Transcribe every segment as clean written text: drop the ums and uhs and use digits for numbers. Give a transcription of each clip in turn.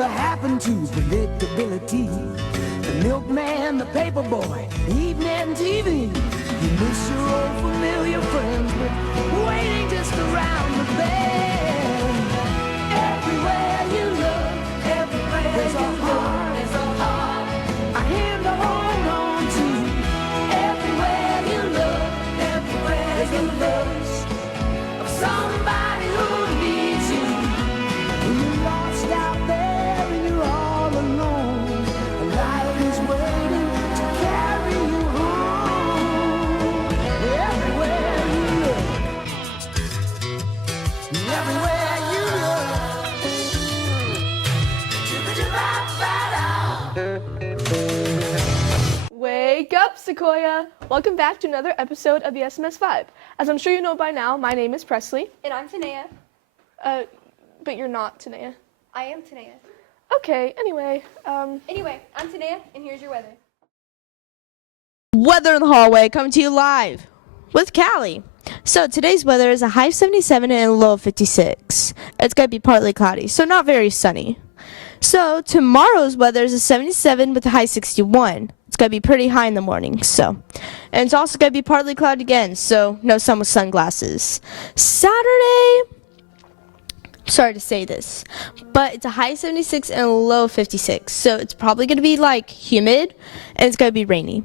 whatever happened to predictability? The milkman, the paper boy, evening TV. You miss your old familiar friends, but waiting just around the bend. Everywhere you look, everywhere there's a heart, a hand to hold on to. Everywhere you look, everywhere there's a lust of somebody who needs you. When you're lost out there and you're all alone, life is waiting to carry you home. Everywhere you look, everywhere you look. Wake up, Sequoia! Welcome back to another episode of the SMS Vibe. As I'm sure you know by now, my name is Presley. And I'm Tanea. But you're not Tanea. I am Tanea. Okay, anyway, Anyway, I'm Tanea, and here's your weather. Weather in the hallway coming to you live with Callie. So today's weather is a high of 77 and a low of 56. It's going to be partly cloudy, so not very sunny. So tomorrow's weather is a 77 with a high 61. It's going to be pretty high in the morning, and it's also going to be partly cloudy again, so no sun with sunglasses. Saturday, sorry to say this, but it's a high 76 and a low 56, so it's probably going to be like humid, and it's going to be rainy.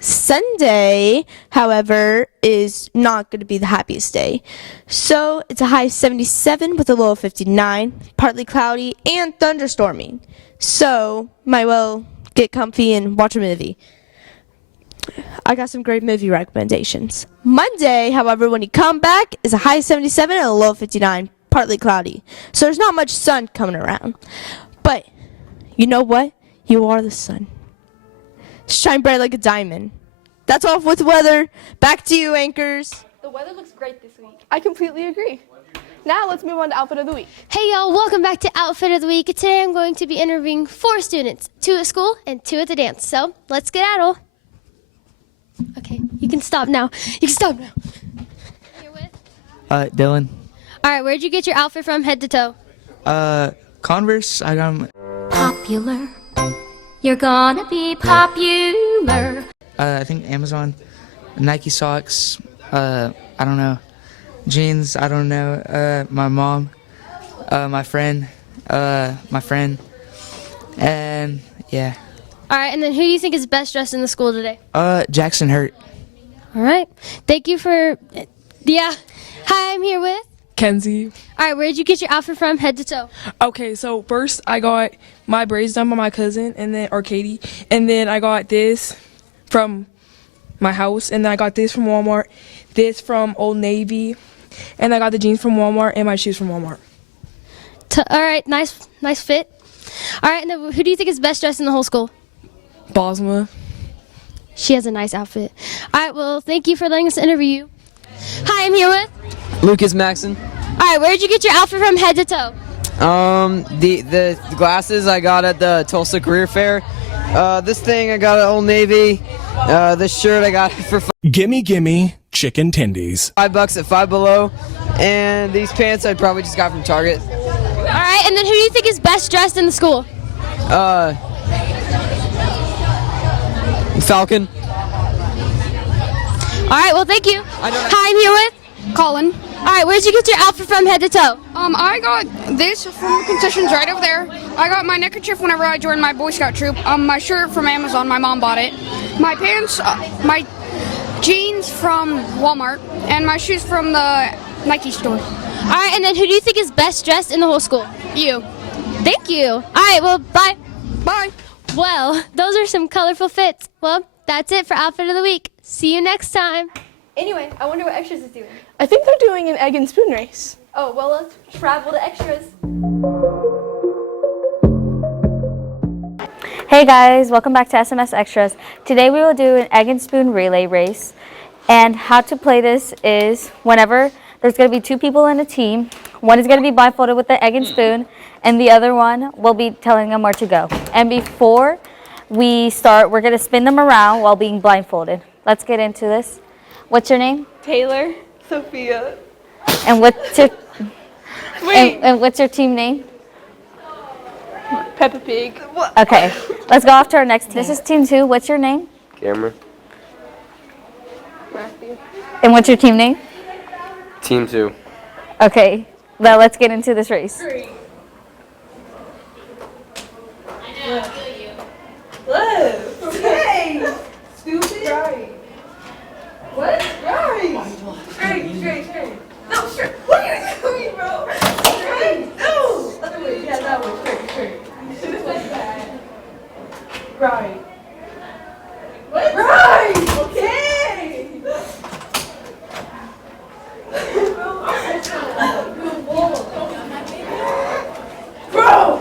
Sunday, however, is not going to be the happiest day. So it's a high 77 with a low of 59, partly cloudy and thunderstorming. So might well get comfy and watch a movie. I got some great movie recommendations. Monday, however, when you come back, is a high 77 and a low of 59, partly cloudy. So there's not much sun coming around. But you know what? You are the sun. Shine bright like a diamond. That's all with weather. Back to you, anchors. The weather looks great this week. I completely agree. Now let's move on to Outfit of the Week. Hey y'all, welcome back to Outfit of the Week. Today I'm going to be interviewing 4 students, 2 at school and 2 at the dance. So let's get at it. Okay, you can stop now. You can stop now. Here with? Dylan. All right, where'd you get your outfit from head to toe? Converse. I got 'em. Popular. You're gonna be popular. I think Amazon. Nike socks. I don't know. Jeans. I don't know. My mom. My friend. And yeah. All right, and then who do you think is best dressed in the school today? Jackson Hurt. All right, thank you for, yeah. Hi, I'm here with? Kenzie. All right, where'd you get your outfit from head to toe? Okay, so first I got my braids done by my cousin, or Katie, and then I got this from my house, and then I got this from Walmart, this from Old Navy, and I got the jeans from Walmart and my shoes from Walmart. All right, nice fit. All right, and then who do you think is best dressed in the whole school? Bosma. She has a nice outfit. All right, well, thank you for letting us interview you. Hi, I'm here with? Lucas Maxon. All right, where'd you get your outfit from head to toe? The glasses I got at the Tulsa Career Fair. This thing I got at Old Navy. This shirt I got for Gimme chicken tendies. $5 at Five Below. And these pants I probably just got from Target. All right, and then who do you think is best dressed in the school? Falcon. All right, well, thank you. Hi, I'm here with? Colin. All right, where'd you get your outfit from head to toe? I got this from the concessions right over there. I got my neckerchief whenever I joined my Boy Scout troop. My shirt from Amazon, my mom bought it. My pants, my jeans from Walmart, and my shoes from the Nike store. All right, and then who do you think is best dressed in the whole school? You. Thank you. All right, well, bye. Bye. Well, those are some colorful fits. Well, that's it for Outfit of the Week. See you next time. Anyway, I wonder what Extras is doing. I think they're doing an egg and spoon race. Oh, well, let's travel to Extras. Hey guys, welcome back to SMS Extras. Today we will do an egg and spoon relay race. And how to play this is whenever there's going to be 2 people in a team, one is going to be blindfolded with the egg and spoon, and the other one will be telling them where to go. And before we start, we're going to spin them around while being blindfolded. Let's get into this. What's your name? Taylor. Sophia. And what's your and what's your team name? Peppa Pig. Okay, let's go off to our next team. This is team 2. What's your name? Cameron. Matthew. And what's your team name? Team 2. Okay, now let's get into this race. Okay. Stupid. Right. What? Right. Straight. No, straight. What are you doing, bro? Straight. No. Other way. Yeah, that way. Straight. You should have said that. Right. What? Right. Okay. Bro.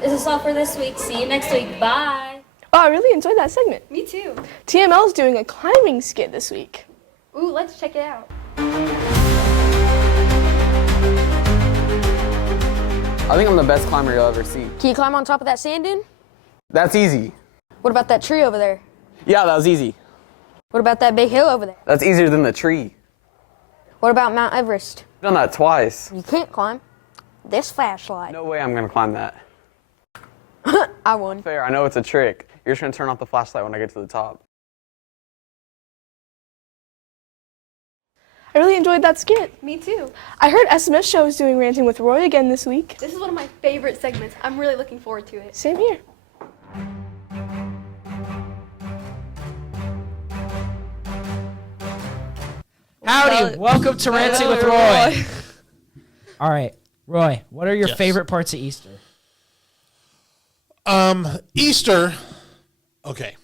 This is all for this week. See you next week. Bye. Oh, I really enjoyed that segment. Me too. TML's doing a climbing skit this week. Ooh, let's check it out. I think I'm the best climber you'll ever see. Can you climb on top of that sand dune? That's easy. What about that tree over there? Yeah, that was easy. What about that big hill over there? That's easier than the tree. What about Mount Everest? I've done that twice. You can't climb this flashlight. No way I'm gonna climb that. I won. Fair, I know it's a trick. You're just gonna turn off the flashlight when I get to the top. I really enjoyed that skit. Me too. I heard SMS Show is doing Ranting with Roy again this week. This is one of my favorite segments. I'm really looking forward to it. Same here. Howdy, welcome to Ranting with Roy. All right, Roy, what are your favorite parts of Easter? Easter, okay.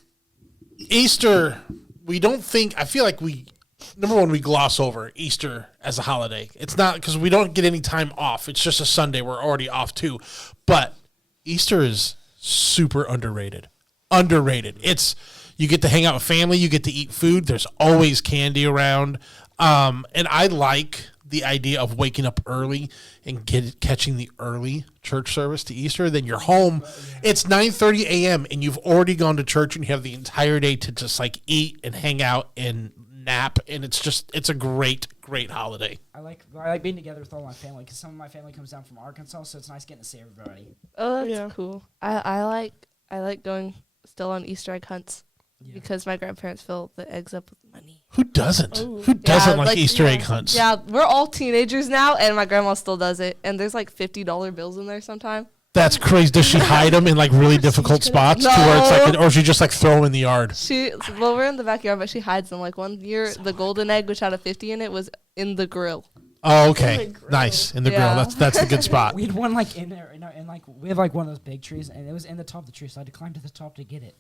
Easter, I feel like number one, we gloss over Easter as a holiday. It's not because we don't get any time off. It's just a Sunday. We're already off too. But Easter is super underrated. You get to hang out with family. You get to eat food. There's always candy around. And I like the idea of waking up early and catching the early church service to Easter. Then you're home. It's 9:30 a.m. and you've already gone to church and you have the entire day to just like eat and hang out and nap. And it's a great holiday. I like being together with all my family because some of my family comes down from Arkansas, so it's nice getting to see everybody. Oh, that's cool. I like going still on Easter egg hunts because my grandparents fill the eggs up with money. Who doesn't? Who doesn't like Easter egg hunts? Yeah, we're all teenagers now, and my grandma still does it. And there's like $50 bills in there sometime. That's crazy. Does she hide them in like really difficult spots to where it's like, or she just like throw them in the yard? Well, we're in the backyard, but she hides them. Like one year, the golden egg, which had a 50 in it, was in the grill. Oh, okay, nice in the grill. That's the good spot. We had one like in there, and like we have like one of those big trees, and it was in the top of the tree, so I had to climb to the top to get it.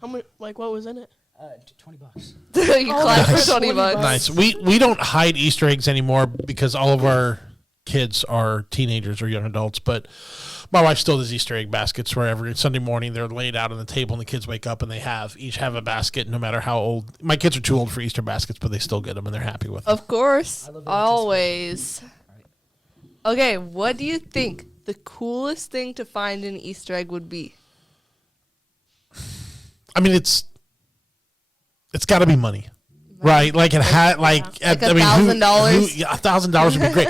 How much? Like what was in it? $20. You climbed for $20. Nice. We don't hide Easter eggs anymore because all of our kids are teenagers or young adults, but my wife still does Easter egg baskets where every Sunday morning they're laid out on the table and the kids wake up and they each have a basket no matter how old. My kids are too old for Easter baskets, but they still get them and they're happy with them. Of course. Always. Okay, what do you think the coolest thing to find in an Easter egg would be? I mean, it's got to be money. Right, like it had like $1,000. $1,000 would be great.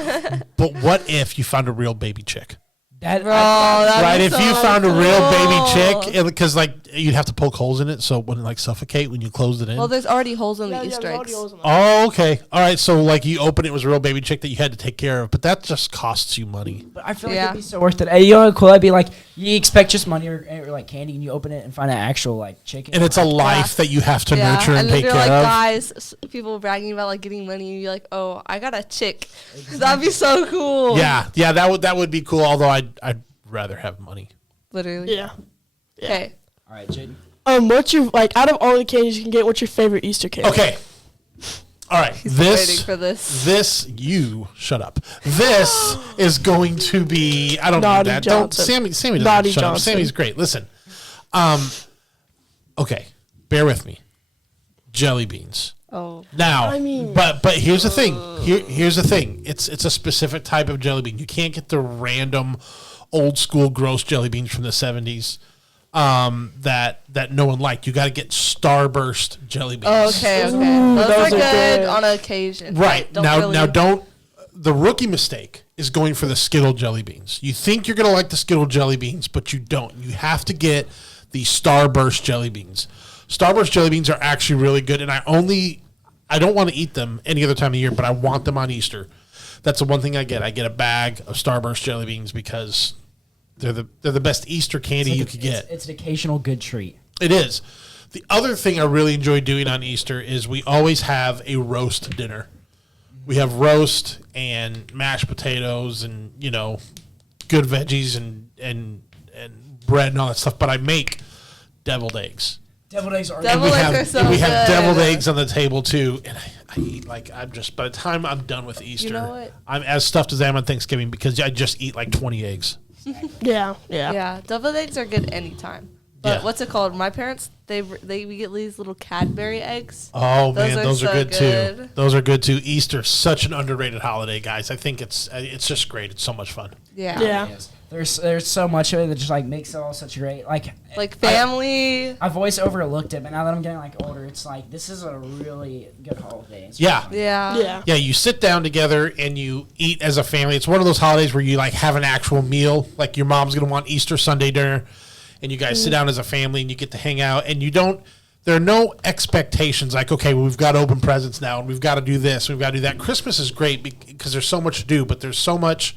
But what if you found a real baby chick? Right, if you found a real baby chick, because like you'd have to poke holes in it so it wouldn't like suffocate when you closed it in. Well, there's already holes in the Easter eggs. Oh, okay, all right. So like you open it was a real baby chick that you had to take care of, but that just costs you money. But I feel like it'd be so worth it. Hey, you know what cool? I'd be like, you expect just money or like candy, and you open it and find an actual like chicken. And it's a life that you have to nurture and take care like, of. Guys, people bragging about like getting money, and you're like, oh, I got a chick. That'd be so cool. Yeah, that would be cool. Although I'd rather have money. Literally. Yeah. Okay. All right, Jaden. What's your out of all the candies you can get? What's your favorite Easter candy? Okay. All right. He's waiting for this. You shut up. This is going to be. I don't know that. Johnson. Don't Sammy doesn't Naughty shut up. Johnson. Sammy's great. Listen. Okay. Bear with me. Jelly beans. Oh. Now, I mean, but here's the thing. Here's the thing. It's a specific type of jelly bean. You can't get the random, old school gross jelly beans from the 70s. That no one liked. You got to get Starburst jelly beans. Oh, okay. Those are good on occasion. Right. Don't Now really... don't. The rookie mistake is going for the Skittle jelly beans. You think you're going to like the Skittle jelly beans, but you don't. You have to get the Starburst jelly beans. Starburst jelly beans are actually really good, and I don't want to eat them any other time of year, but I want them on Easter. That's the one thing I get. I get a bag of Starburst jelly beans because they're the best Easter candy you could get. It's an occasional good treat. It is. The other thing I really enjoy doing on Easter is we always have a roast dinner. We have roast and mashed potatoes and, good veggies and bread and all that stuff, but I make deviled eggs. Deviled eggs are We have deviled eggs on the table too, and I eat by the time I'm done with Easter, You know what? I'm as stuffed as I am on Thanksgiving because I just eat like 20 eggs. Yeah, deviled eggs are good anytime. But what's it called? My parents, we get these little Cadbury eggs. Oh man, those are so good too. Those are good too. Easter's such an underrated holiday, guys. I think it's just great. It's so much fun. Yeah. There's so much of it that just makes it all such great like family. I've always overlooked it, but now that I'm getting older, it's this is a really good holiday. Yeah. You sit down together and you eat as a family. It's one of those holidays where you have an actual meal. Like your mom's gonna want Easter Sunday dinner. And you guys sit down as a family and you get to hang out and there are no expectations okay, well, we've got to open presents now and we've got to do this, we've got to do that. Christmas is great because there's so much to do, but there's so much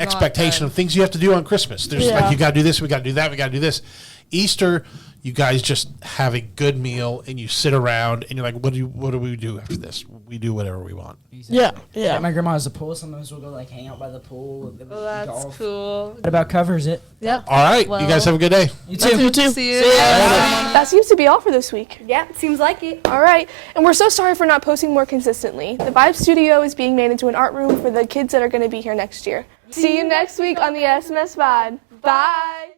expectation of things you have to do on Christmas. There's you got to do this, we got to do that, we got to do this. Easter, you guys just have a good meal and you sit around and you're like, what do we do after this? We do whatever we want. Yeah. My grandma has a pool. Sometimes we'll go hang out by the pool. That's golf. cool. That about covers it. Yep. All right. You guys have a good day. You too. See you. That seems to be all for this week. Yeah, seems like it. All right. And we're so sorry for not posting more consistently. The Vibe Studio is being made into an art room for the kids that are going to be here next year. See you next week on the SMS Vibe. Bye.